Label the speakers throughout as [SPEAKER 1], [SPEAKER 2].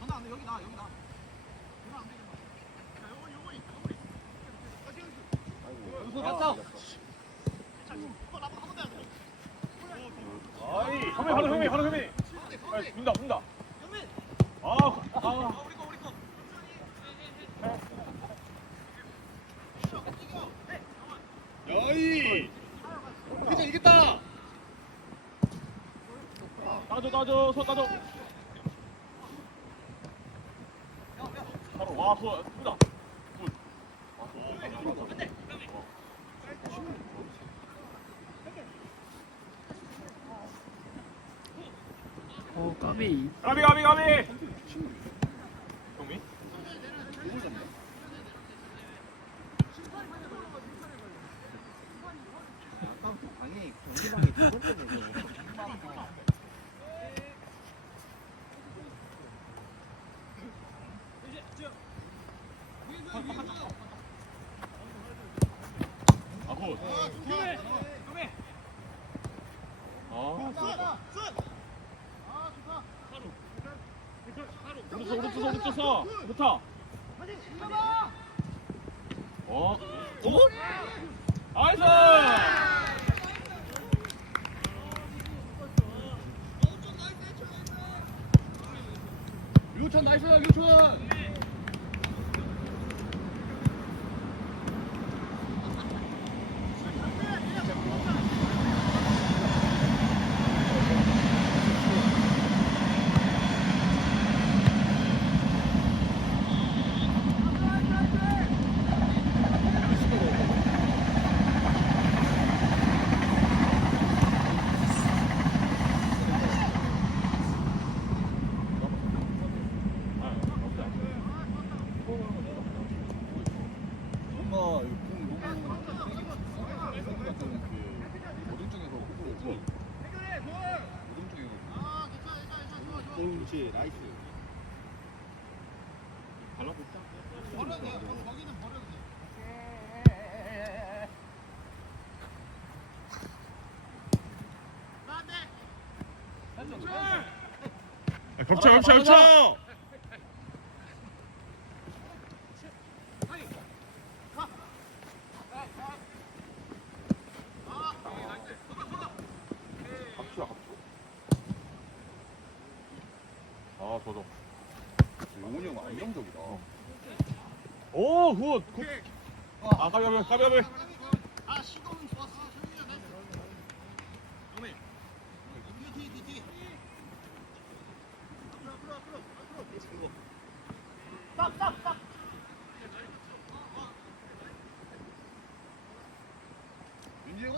[SPEAKER 1] 전화 안 돼, 여기 나, 여기 나. 전화 안 되겠나? 야, 요거, 요거, 요거. 아이고. 여기서 갔다.
[SPEAKER 2] 어 까비
[SPEAKER 1] 가비, 가비, 가비. 형이?
[SPEAKER 3] 방에 경기방에 두번 때문에
[SPEAKER 1] 아, 굿. 아, 오른쪽, 오른쪽, 오른쪽 서. 좋다. 어? 오? 나이스! 류천 나이스, 류천!
[SPEAKER 3] 뭔가 공 너무 세기 같은 그 오른쪽에서 호흡을 오른쪽에 그렇지 나이스
[SPEAKER 1] 겹쳐, 겹쳐, 겹쳐! 합쳐. 아, 저도.
[SPEAKER 3] 용훈이 형 안정적이다
[SPEAKER 1] 오, 굿! 굿! 아, 까비, 까비.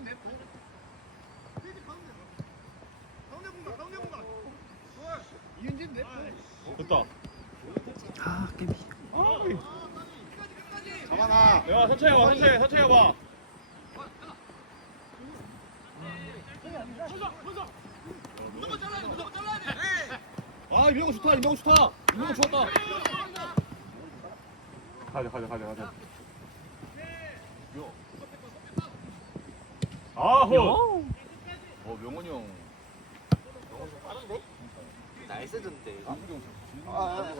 [SPEAKER 3] 윤지 형은 내 이윤진 내
[SPEAKER 1] 됐다.
[SPEAKER 2] 아 깨비.
[SPEAKER 3] 가만아
[SPEAKER 1] 야, 천천히 와, 천천히, 천천히 와.
[SPEAKER 3] 아 이명호 좋다 이명호 좋다. 이명호 좋았다.
[SPEAKER 1] 가자, 가자, 가자, 가자. 아, 호!
[SPEAKER 3] 어 명훈이 형
[SPEAKER 4] 나이스던데 이거.
[SPEAKER 3] 남국이 형 진짜 아,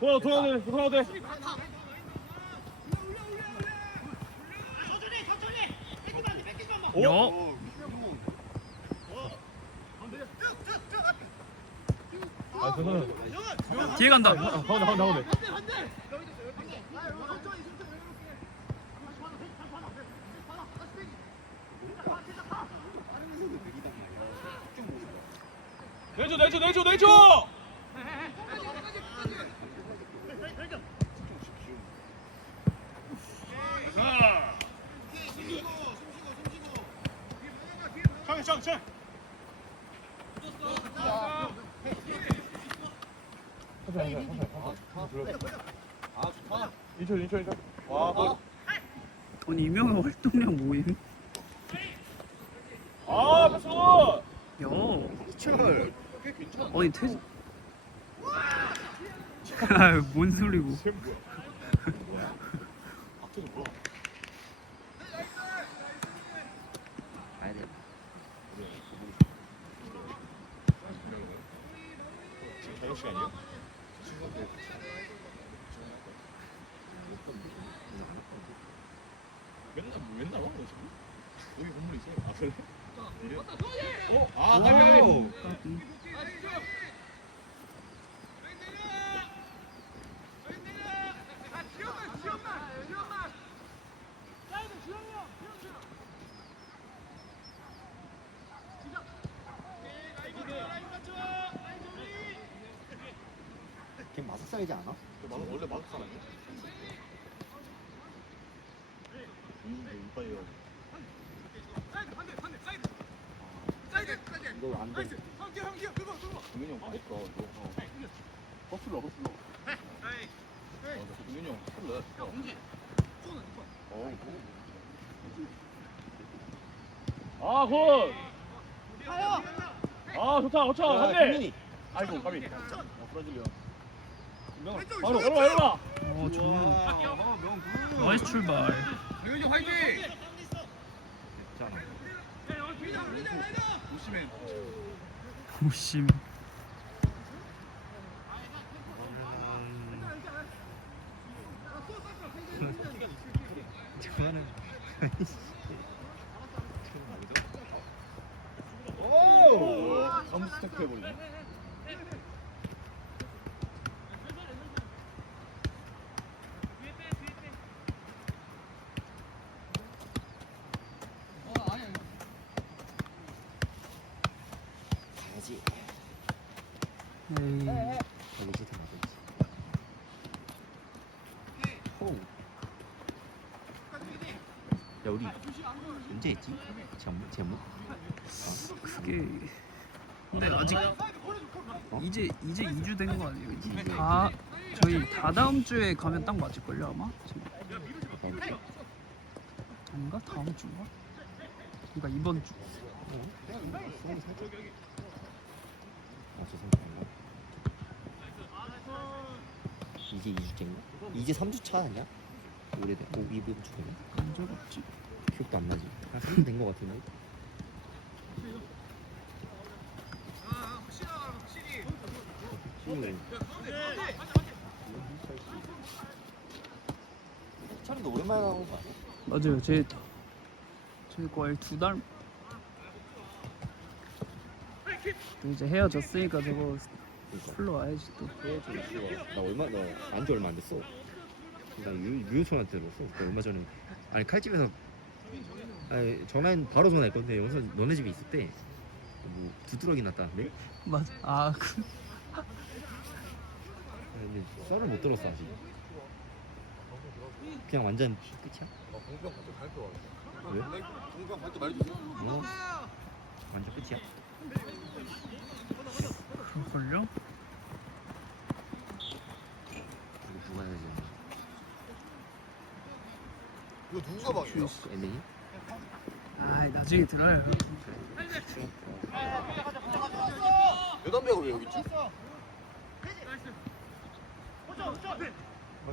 [SPEAKER 1] 돌아, 돌아야 돼, 돌아야 돼. 오?
[SPEAKER 2] 여
[SPEAKER 1] 아, 저는.
[SPEAKER 2] 뒤에 간다
[SPEAKER 1] 아, 가운데, 가운데, 가운데. 내줘, 내줘, 내줘, 내줘! 자. 형, 형, 형.
[SPEAKER 3] 아 좋다
[SPEAKER 1] 인천, 인천, 인천. 와, 뭐.
[SPEAKER 2] 아니 이명의 활동량 뭐임?
[SPEAKER 1] 아, 패스!
[SPEAKER 2] 여
[SPEAKER 3] 철꽤 괜찮아
[SPEAKER 2] 아니 퇴 아뭔 소리고
[SPEAKER 1] 쟤 뭐야? 박태준 뭐야?
[SPEAKER 4] 가야 돼.
[SPEAKER 3] 시간이에요? 맨날 맨날 와 그러지? 여기 건물 있어요. 아 그래? 이래요? 어? 아 가위 가위.
[SPEAKER 2] 까비.
[SPEAKER 5] 걔 마삭상이지 않아?
[SPEAKER 3] 저 막- 원래.
[SPEAKER 5] 이거 안 돼.
[SPEAKER 3] 동현이 형 동현이 형 거슬러. 어.
[SPEAKER 1] 아, 굿! 아, 좋다, 좋다,
[SPEAKER 5] 야,
[SPEAKER 1] 한대!
[SPEAKER 5] 동민이.
[SPEAKER 1] 아이고, 가비.
[SPEAKER 3] 어, 브라질이야.
[SPEAKER 1] 바로, 바로, 바로!
[SPEAKER 2] 어 좋네. 나이스 출발.
[SPEAKER 5] 저거는
[SPEAKER 3] 오! 아무 스텝 해버리네.
[SPEAKER 5] 가야지.
[SPEAKER 2] 에이.
[SPEAKER 5] 여기 시트 맞았지. 호. 야 우리 언제 했지? 제목 제목?
[SPEAKER 2] 그게 근데 아직
[SPEAKER 5] 어?
[SPEAKER 2] 이제 이제 2주 된 거 아니에요? 이제 다 저희 다 다음 주에 가면 딱 맞을 걸요 아마? 지금? 아닌가? 다음 주인가? 그러니까 이번 주.
[SPEAKER 5] 어? 아. 이제 2주째인가? 이제 3주 차 아니야? 오래돼. 오 이번 주면
[SPEAKER 2] 언제 갔지?
[SPEAKER 5] 기억도 안 나지. 한 3주 된거 같은데. 차리도 오랜만에 나온 거 아니야?
[SPEAKER 2] 맞아요. 제 저희 거의 두 달. 또 이제 헤어졌으니까 저거
[SPEAKER 5] 그러니까.
[SPEAKER 2] 풀러 와야지 또.
[SPEAKER 5] 나 얼마 나안지 얼마 안 됐어. 나 유, 유효촌한테 들었어. 그 얼마 전에 아니 칼집에서 아니 전화 바로 전화했거든. 여기서 너네 집에 있을 때뭐 두드러기 났다는데.
[SPEAKER 2] 맞아. 아 그.
[SPEAKER 5] 근데 썰을 못 들었어 아직. 그냥 완전 끝이야?
[SPEAKER 3] 어, 공병 갈거 같아.
[SPEAKER 5] 왜?
[SPEAKER 3] 공병 갈때 말해주세요.
[SPEAKER 5] 어? 완전 끝이야?
[SPEAKER 2] 그럴걸요?
[SPEAKER 5] 이거 누가 해야지?
[SPEAKER 3] 이거 누구 가방이에요?
[SPEAKER 5] 엔딩이?
[SPEAKER 2] 아 나중에 들어요.
[SPEAKER 3] 내 담배가 왜 여기 있지?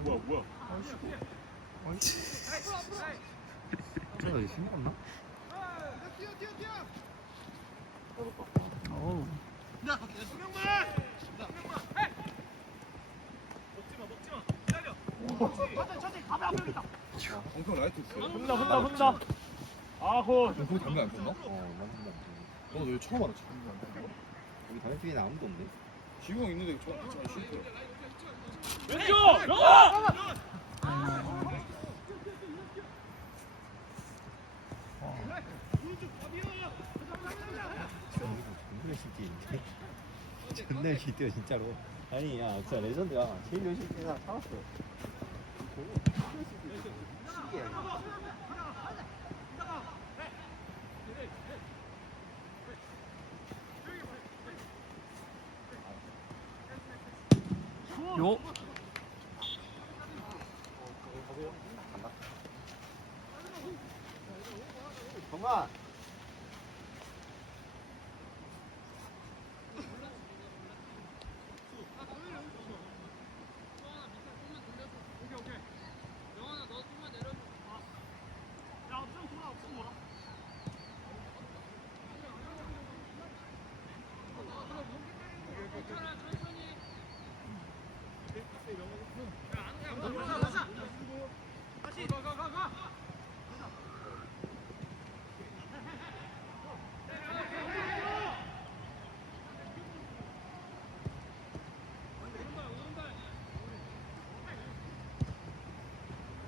[SPEAKER 1] 뭐야, 뭐야.
[SPEAKER 5] 여기 술 먹었나?
[SPEAKER 2] 어우.
[SPEAKER 3] 공병 라이트 있어요.
[SPEAKER 1] 혼다, 혼다, 혼다. 아, 굿!
[SPEAKER 3] 거기 담배 안 폈나?
[SPEAKER 5] 어 맞는다.
[SPEAKER 3] 어, 너 처음 알았지?
[SPEAKER 5] 여기 담배 피는 아무도 없네.
[SPEAKER 3] 지금 형 있는데 저 저, 싫대.
[SPEAKER 1] 왼쪽! 영아!
[SPEAKER 5] 존나 뛰어 진짜로 아니 야 진짜 레전드야 제일 열심히 뛰는 사람 살았어
[SPEAKER 2] 요.
[SPEAKER 5] 정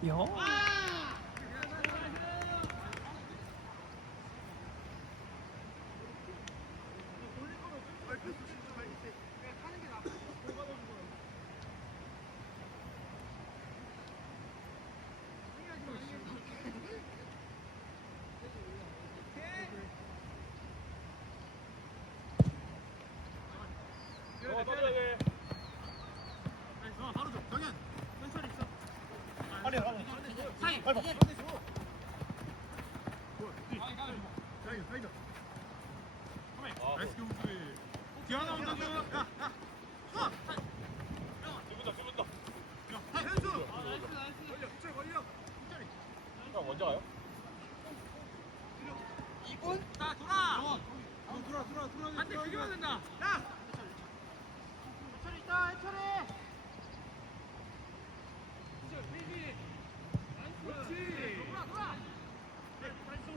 [SPEAKER 2] 야.
[SPEAKER 1] 어, 떠줘야 돼. 빨리 가. 빨리 봐. 두분다 두분다. 형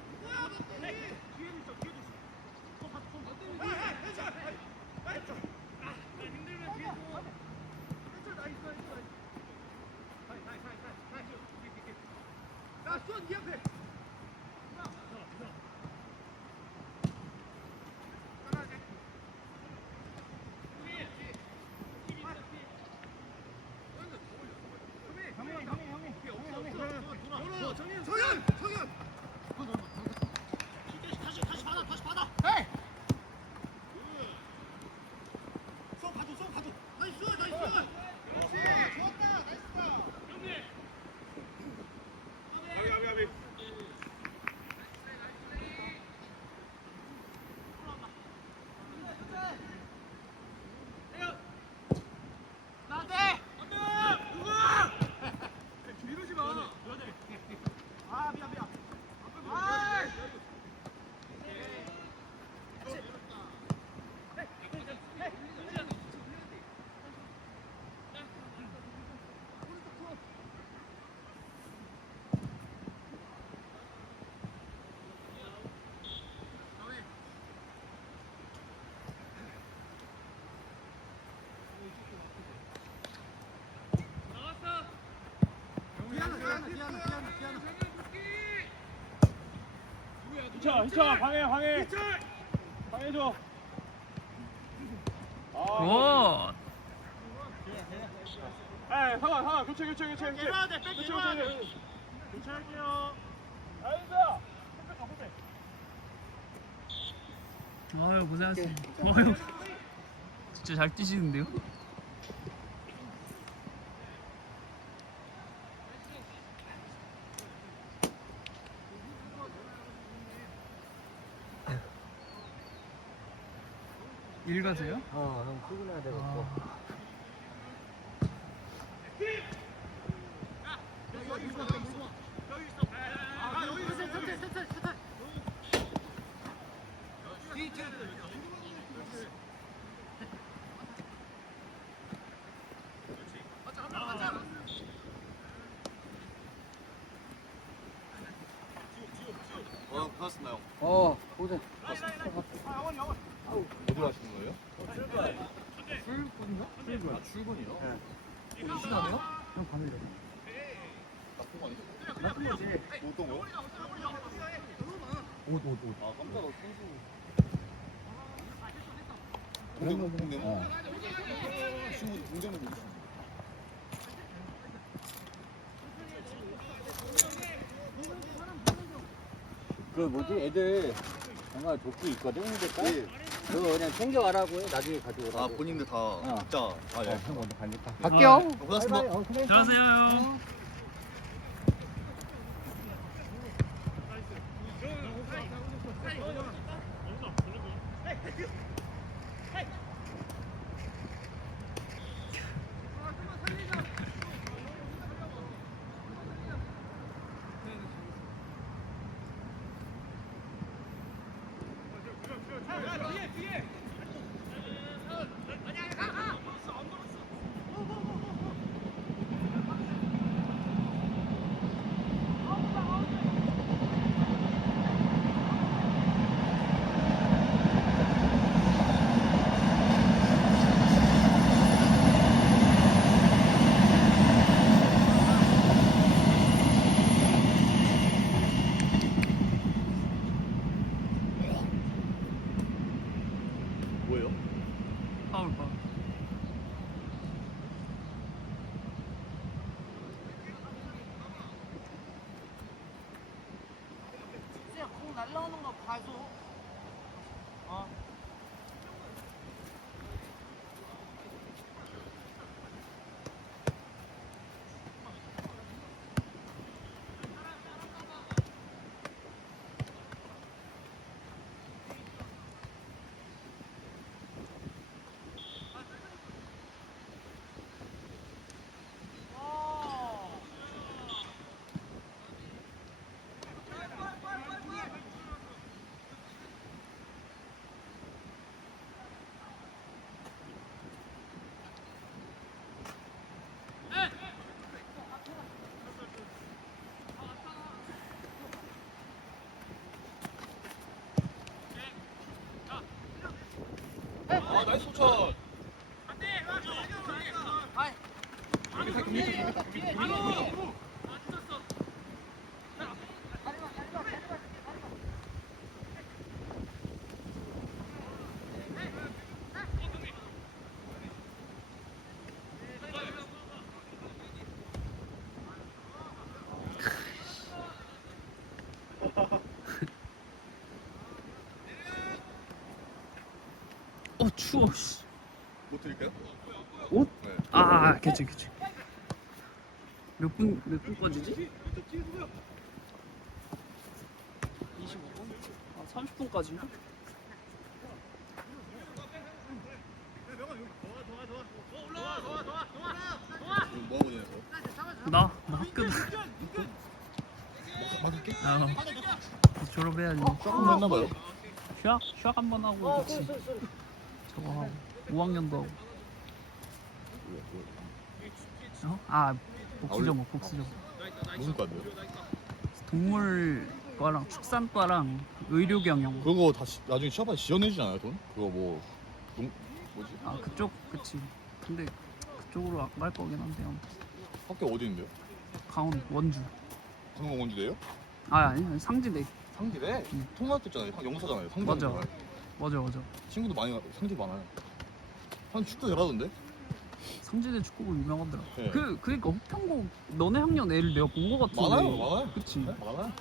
[SPEAKER 1] 먼저 가요? 희차 희차 방해 방해. 방해줘. 아,
[SPEAKER 2] 굿.
[SPEAKER 1] 에 상아 상아 교체 교체 교체 교체. 교체 교체 교체. 교체할게요. 나이스.
[SPEAKER 2] 아유 고생하셨습니다. 아유 진짜 잘 뛰시는데요? 일 가세요?
[SPEAKER 4] 어, 형 출근해야 되겠고.
[SPEAKER 2] 아,
[SPEAKER 3] 어, 고맙습니다 형.
[SPEAKER 4] 어, 고생.
[SPEAKER 3] 어디 가시는 거예요? 출근이요? 출근. 아 출근이요? 네. 어, 시간이요?
[SPEAKER 4] 형 밤에
[SPEAKER 3] 나쁜 거 아니죠?
[SPEAKER 4] 나쁜 거지.
[SPEAKER 3] 어떤 거요?
[SPEAKER 4] 옷, 옷, 옷.
[SPEAKER 3] 아 깜짝아 선수. 동대문 동대문. 친구 동대문 있어.
[SPEAKER 4] 그 뭐지? 애들 정말 도끼 있거든, 색깔. 그거 그냥 챙겨가라고 해. 나중에 가져오라고.
[SPEAKER 3] 아 본인들 다 각자 아예
[SPEAKER 4] 형 먼저 간직하.
[SPEAKER 2] 갈게요.
[SPEAKER 3] 어, 어, 고맙습니다.
[SPEAKER 4] 어, 그래.
[SPEAKER 2] 들어가세요.
[SPEAKER 1] 아 나이스 호천. 안돼
[SPEAKER 3] 안돼 안돼 안돼
[SPEAKER 2] 안돼 안돼
[SPEAKER 3] 안돼 안돼
[SPEAKER 2] 안돼 안돼 그치 그치 몇 분, 몇 분까지지? 25분? 아 30분까지인가? 나? 나 학교
[SPEAKER 3] 다 막을게?
[SPEAKER 2] 나 졸업해야지 어?
[SPEAKER 3] 조금 했나봐요 어?
[SPEAKER 2] 휴학? 휴학 한 번 하고 어, 그치 저거 하고 5학년도 하고 어? 아 복수전공 복수전공
[SPEAKER 3] 무슨 과인데요?
[SPEAKER 2] 동물과랑 축산과랑 의료경영
[SPEAKER 3] 그거 다시 나중에 취업할 때 지원해주지 않아요 돈? 그거 뭐 농, 뭐지?
[SPEAKER 2] 아 그쪽 그치 근데 그쪽으로 갈 거긴 한데요
[SPEAKER 3] 학교 어디인데요?
[SPEAKER 2] 강원 원주
[SPEAKER 3] 강동 원주대요?
[SPEAKER 2] 아 아니 아니, 상지대
[SPEAKER 3] 상지대?
[SPEAKER 2] 응.
[SPEAKER 3] 통합됐잖아요 영사잖아요 상지
[SPEAKER 2] 맞아. 맞아 맞아
[SPEAKER 3] 친구도 많이 상지 많아요 한 축도 잘하던데?
[SPEAKER 2] 성진이 축구부 유명하더라.
[SPEAKER 3] 네.
[SPEAKER 2] 그 그러니까 혹평고 너네 학년 애를 내가 본 거 같은데.
[SPEAKER 3] 많아요, 많아요.
[SPEAKER 2] 그치.
[SPEAKER 3] 네, 많아.